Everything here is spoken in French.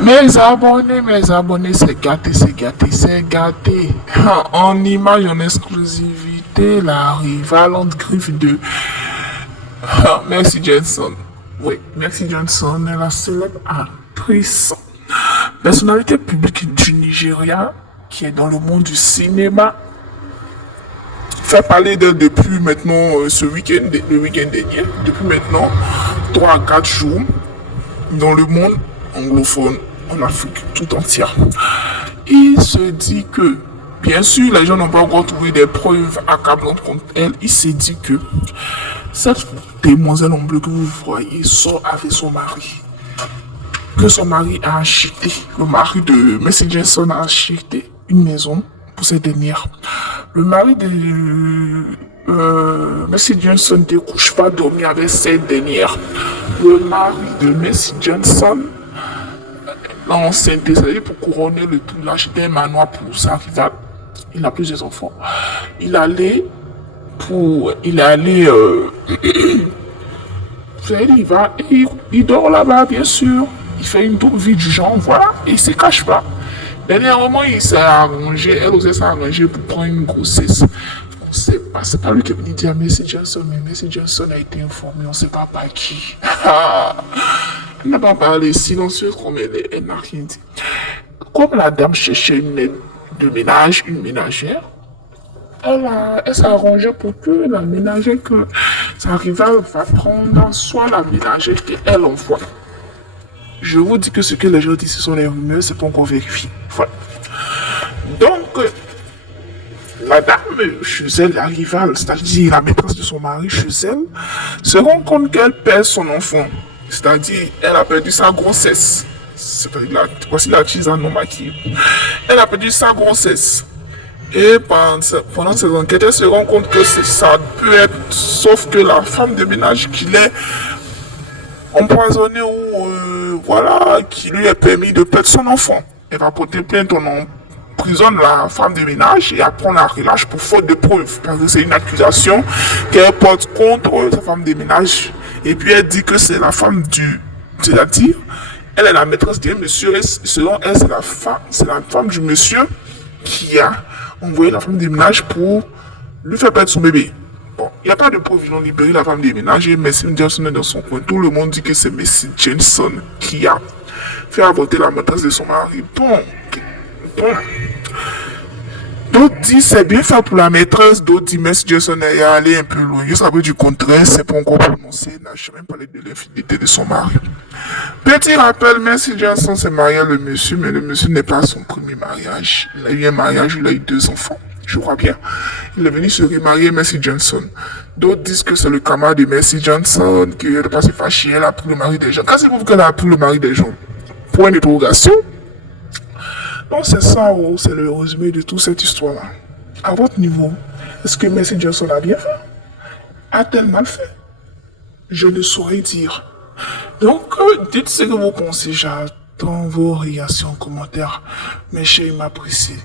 Mes abonnés, c'est gâté, c'est gâté, c'est gâté. En image, en exclusivité, la rivalante griffe de Mercy Johnson. Oui, Mercy Johnson est la célèbre actrice, personnalité publique du Nigeria qui est dans le monde du cinéma. Fait parler d'elle depuis maintenant le week-end dernier, depuis maintenant 3 à 4 jours dans le monde anglophone, en Afrique tout entière. Il se dit que, bien sûr, les gens n'ont pas encore trouvé des preuves accablantes contre elle. Il s'est dit que cette demoiselle en bleu que vous voyez sort avec son mari. Que son mari a acheté, le mari de Mercy Johnson a acheté une maison pour cette dernière. Le mari de Mercy Johnson ne couche pas dormir avec cette dernière. Le mari de Mercy Johnson l'a enceinté, c'est-à-dire pour couronner le tout, il a acheté un manoir pour sa rivale. Il a plusieurs enfants. Il est allé, il dort là-bas, bien sûr. Il fait une double vie du genre, voilà, et il se cache pas. Dernièrement, il s'est arrangé, elle aussi s'est arrangée pour prendre une grossesse. On ne sait pas, c'est pas lui qui est venu dire à Mercy Johnson, mais Mercy Johnson a été informée, on ne sait pas par qui. Elle n'a pas parlé, silencieuse comme elle n'a rien dit. Comme la dame cherchait une aide de ménage, une ménagère, elle s'est arrangée pour que la ménagère que sa rivale va prendre soit la ménagère qu'elle envoie. Je vous dis que ce que les gens disent, ce sont les rumeurs, c'est pas encore vérifié. Voilà. Donc, la dame chez elle, la rivale, c'est-à-dire la maîtresse de son mari chez elle, se rend compte qu'elle perd son enfant. C'est-à-dire, elle a perdu sa grossesse. C'est-à-dire, voici la tise à non maquillée. Elle a perdu sa grossesse. Et pendant ces enquêtes, elle se rend compte que ça peut être, sauf que la femme de ménage qu'il est empoisonnée ou voilà, qui lui a permis de perdre son enfant. Elle va porter plainte, on emprisonne la femme de ménage et après on la relâche pour faute de preuves. Parce que c'est une accusation qu'elle porte contre sa femme de ménage. Et puis elle dit que c'est la femme c'est-à-dire, elle est la maîtresse d'un monsieur et selon elle, c'est la femme du monsieur qui a envoyé la femme de ménage pour lui faire perdre son bébé. Bon, il n'y a pas de preuve, ils ont libéré la femme de ménage et Mercy Johnson est dans son coin. Tout le monde dit que c'est Mercy Johnson qui a fait avorter la maîtresse de son mari. Bon. D'autres disent c'est bien fait pour la maîtresse, d'autres disent Mercy Johnson est allé un peu loin. Je savais du contraire, c'est pas encore prononcé, n'a jamais parlé de l'infidélité de son mari. Petit rappel, Mercy Johnson s'est marié à le monsieur, mais le monsieur n'est pas son premier mariage. Il a eu un mariage, il a eu 2 enfants. Je crois bien. Il est venu se remarier Mercy Johnson. D'autres disent que c'est le camarade de Mercy Johnson qui ne pas se fâcher. Elle a pris le mari des gens. Quand c'est pour qu'elle a pris le mari des gens? Point d'interrogation. Donc c'est ça, c'est le résumé de toute cette histoire-là. À votre niveau, est-ce que Mercy Johnson a bien fait? A-t-elle mal fait? Je ne saurais dire. Donc, dites ce que vous pensez. J'attends vos réactions en commentaire. Mes chers, m'appréciez.